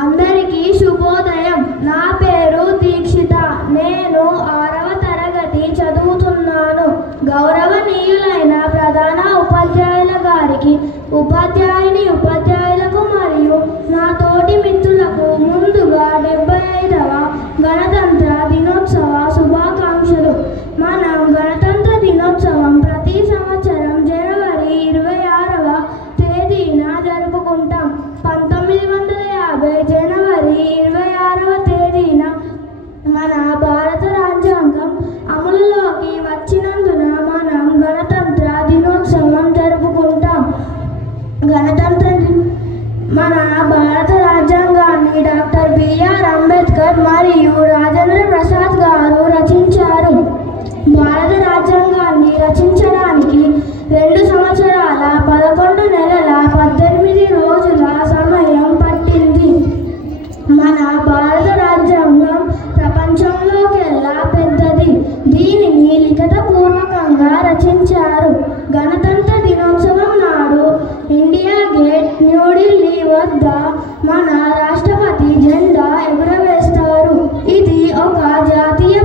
అందరికీ శుభోదయం. నా పేరు దీక్షిత. నేను 6వ తరగతి చదువుతున్నాను. గౌరవనీయులైన ప్రధాన ఉపాధ్యాయుల గారికి, ఉపాధ్యాయులకు మరియు నా తోటి మిత్రులకు ముందుగా 75వ గణతంత్ర దినోత్సవ శుభాకాంక్షలు. మనం గణతంత్ర దినోత్సవం ప్రతి సంవత్సరం జనవరి 26వ తేదీన జరుపుకుంటాం. 1950 జనవరి 26వ తేదీన మన భారత రాజ్యాంగం అమలులోకి వచ్చినందున మనం గణతంత్ర దినోత్సవం జరుపుకుంటాం. మన భారత రాజ్యాంగాన్ని డాక్టర్ బిఆర్ అంబేద్కర్ మరియు రాజేంద్ర ప్రసాద్ గారు రచించారు. భారత రాజ్యాంగాన్ని రచించడానికి 2 సంవత్సరాల 11 నెలల 18 రోజుల సమయం పట్టింది. మన భారత రాజ్యాంగం ప్రపంచంలోకెల్లా పెద్దది. దీనిని లిఖితపూర్వకంగా రచించారు. గణతంత్ర దినోత్సవం నాడు ఇండియా గేట్, న్యూఢిల్లీ వద్ద మన రాష్ట్రపతి జెండా ఎగురవేస్తారు. ఇది ఒక జాతీయ